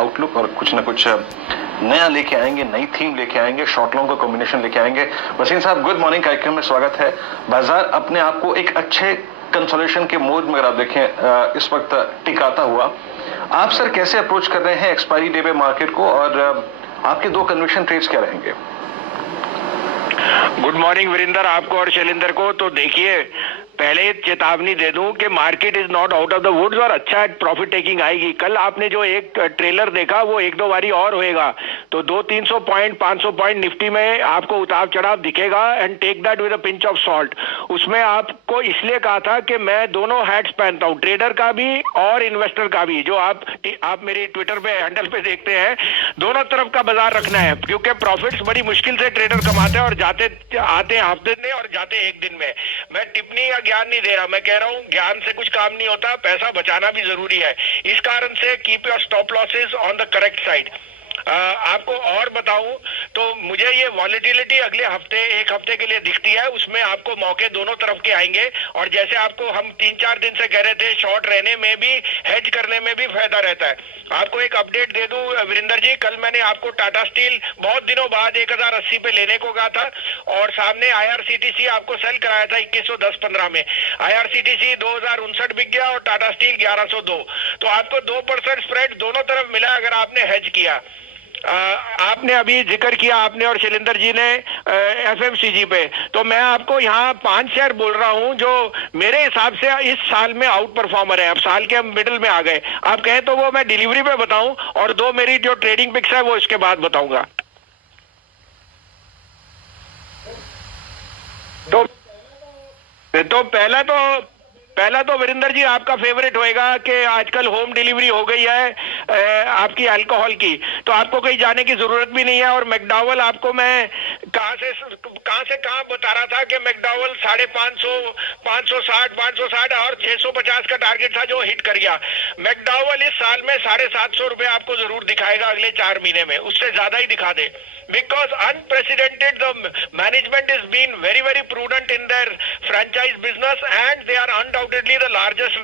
Outlook और कुछ ना कुछ नया लेके आएंगे, नई थीम लेके आएंगे, शॉर्ट लॉन्ग का कॉम्बिनेशन लेके आएंगे। वसीम साहब, गुड मॉर्निंग, कार्यक्रम में स्वागत है। बाजार अपने आप को एक अच्छे कंसोलेशन के मोड में अगर आप देखें इस वक्त टिकाता हुआ, आप सर कैसे अप्रोच कर रहे हैं एक्सपायरी डे पे मार्केट को, और आपके दो कन्विक्शन ट्रेड्स क्या रहेंगे? गुड मॉर्निंग वीरेंद्र, आपको और शैलेंद्र को। तो देखिए, पहले चेतावनी दे दूं कि market is not out of the woods और अच्छा प्रॉफिट टेकिंग आएगी। कल आपने जो एक ट्रेलर देखा वो एक दो बारी और होएगा, तो 200-300 पॉइंट 500 पॉइंट निफ्टी में आपको उतार चढ़ाव दिखेगा, and take that with a pinch of salt. उसमें आपको इसलिए कहा था कि मैं दोनों हैट्स पहनता हूं, ट्रेडर का भी और इन्वेस्टर का भी। जो आप मेरी ट्विटर पे हैंडल पे देखते हैं, दोनों तरफ का बाजार रखना है, क्योंकि प्रॉफिट्स बड़ी मुश्किल से ट्रेडर कमाते हैं और आते हैं हफ्ते में और जाते एक दिन में। मैं टिप्पणी या ज्ञान नहीं दे रहा, मैं कह रहा हूं ज्ञान से कुछ काम नहीं होता, पैसा बचाना भी जरूरी है। इस कारण से keep your stop losses on the correct side. आपको और बताऊं तो मुझे ये वॉलेटिलिटी अगले हफ्ते, एक हफ्ते के लिए दिखती है, उसमें आपको मौके दोनों तरफ के आएंगे। और जैसे आपको हम 3-4 दिन से कह रहे थे, शॉर्ट रहने में भी, हेज करने में भी फायदा रहता है। आपको एक अपडेट दे दूं वीरेंद्र जी, कल मैंने आपको टाटा स्टील बहुत दिनों बाद 1080 पे लेने को कहा था, और सामने IRCTC आपको सेल कराया था 2110-15 में। IRCTC 2059 बिक गया और टाटा स्टील 1102। तो आपको 2% स्प्रेड दोनों तरफ मिला अगर आपने हेज किया। आपने अभी जिक्र किया, आपने और शैलेंद्र जी ने FMCG पे, तो मैं आपको यहाँ 5 शेयर बोल रहा हूँ जो मेरे हिसाब से इस साल में आउट परफॉर्मर है। अब साल के हम मिडिल में आ गए, आप कहें तो वो मैं डिलीवरी पे बताऊं, और 2 मेरी जो ट्रेडिंग पिक्स है वो इसके बाद बताऊंगा। तो पहला तो वीरेंद्र जी आपका फेवरेट होएगा कि आजकल होम डिलीवरी हो गई है आपकी अल्कोहल की, तो आपको कहीं जाने की जरूरत भी नहीं है। और मैकडॉवल आपको मैं कहां से कहां बता रहा था कि मैकडॉवल 550, 560 और 650 का टारगेट था जो हिट कर गया। मैकडॉवल इस साल में 750 रुपए आपको जरूर दिखाएगा अगले 4 महीने में, उससे ज्यादा ही दिखा दे। Because unprecedented, the management is being very, very prudent in their franchise business, and they are undoubtedly the largest,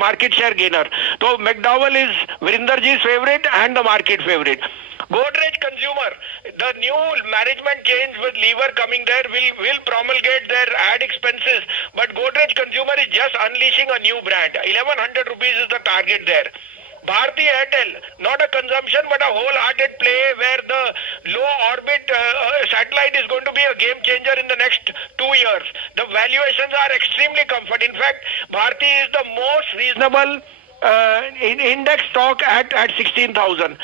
market share gainer. So McDowell is Virender ji's favorite and the market favorite. Godrej Consumer, the new management change with Lever coming there will promulgate their ad expenses, but Godrej Consumer is just unleashing a new brand. 1100 rupees is the target there. Bharti Airtel, not a consumption but a wholehearted play where the low orbit satellite is going to be a game changer in the next 2 years. The valuations are extremely comfort. In fact, Bharti is the most reasonable index stock at 16,000.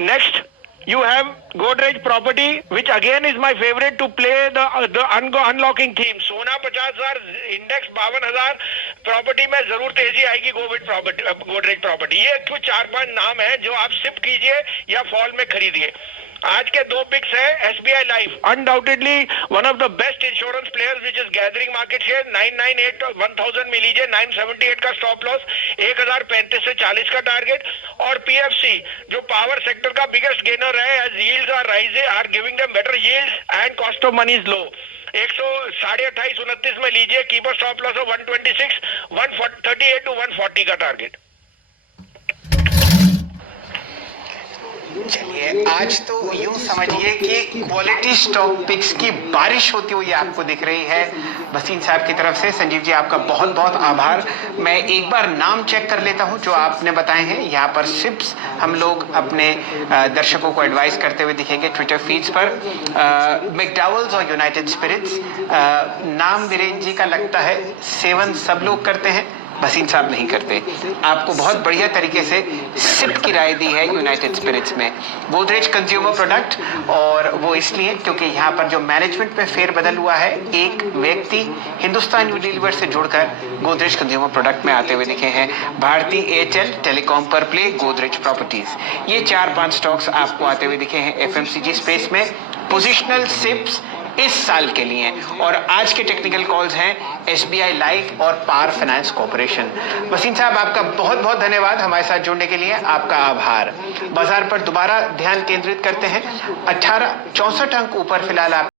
Next, you have Godrej Property, which again is my favorite to play the unlocking theme. सोना 50,000, index 52,000, property में जरूर तेजी आएगी। Godrej property, ये कुछ 4-5 नाम है जो आप सिप कीजिए या फॉल में खरीदिए। आज के 2 पिक्स है SBI life, undoubtedly one of the best insurance players which is gathering market share. 998 1000 में लीजिए, 978 का स्टॉप लॉस, 1035 से 40 का टारगेट। और PFC जो पावर सेक्टर का बिगेस्ट गेनर है, as yields are rising, are giving them better yields and cost of money is low. 128.29 में लीजिए, keep a stop loss of 126, 138 to 140 का टारगेट। चलिए, आज तो यूं समझिए कि क्वालिटी स्टॉक पिक्स की बारिश होती हुई आपको दिख रही है वसीम साहब की तरफ से। संजीव जी, आपका बहुत बहुत आभार। मैं एक बार नाम चेक कर लेता हूं जो आपने बताए हैं। यहाँ पर सिप्स हम लोग अपने दर्शकों को एडवाइस करते हुए दिखेंगे ट्विटर फीड्स पर। मैकडॉवल्स और यूनाइटेड स्पिरिट्स, नाम वीरेंद्र जी का लगता है। सेवन सब लोग करते हैं, वसीम साहब नहीं करते। आपको बहुत बढ़िया तरीके से सिप की राय दी है यूनाइटेड स्पिरिट्स में। गोदरेज कंज्यूमर प्रोडक्ट, और वो इसलिए क्योंकि यहाँ पर जो मैनेजमेंट में फेरबदल हुआ है, एक व्यक्ति हिंदुस्तान यूनिलीवर से जुड़कर गोदरेज कंज्यूमर प्रोडक्ट में आते हुए दिखे हैं। भारती एयरटेल टेलीकॉम पर प्ले, गोदरेज प्रॉपर्टीज, ये 4-5 स्टॉक्स आपको आते हुए दिखे हैं FMCG स्पेस में। पोजिशनल सिप्स इस साल के लिए, और आज के टेक्निकल कॉल्स हैं SBI लाइफ और पावर फाइनेंस कॉर्पोरेशन। वसीम साहब, आपका बहुत बहुत धन्यवाद हमारे साथ जुड़ने के लिए, आपका आभार। बाजार पर दोबारा ध्यान केंद्रित करते हैं। 1864 अंक ऊपर फिलहाल आप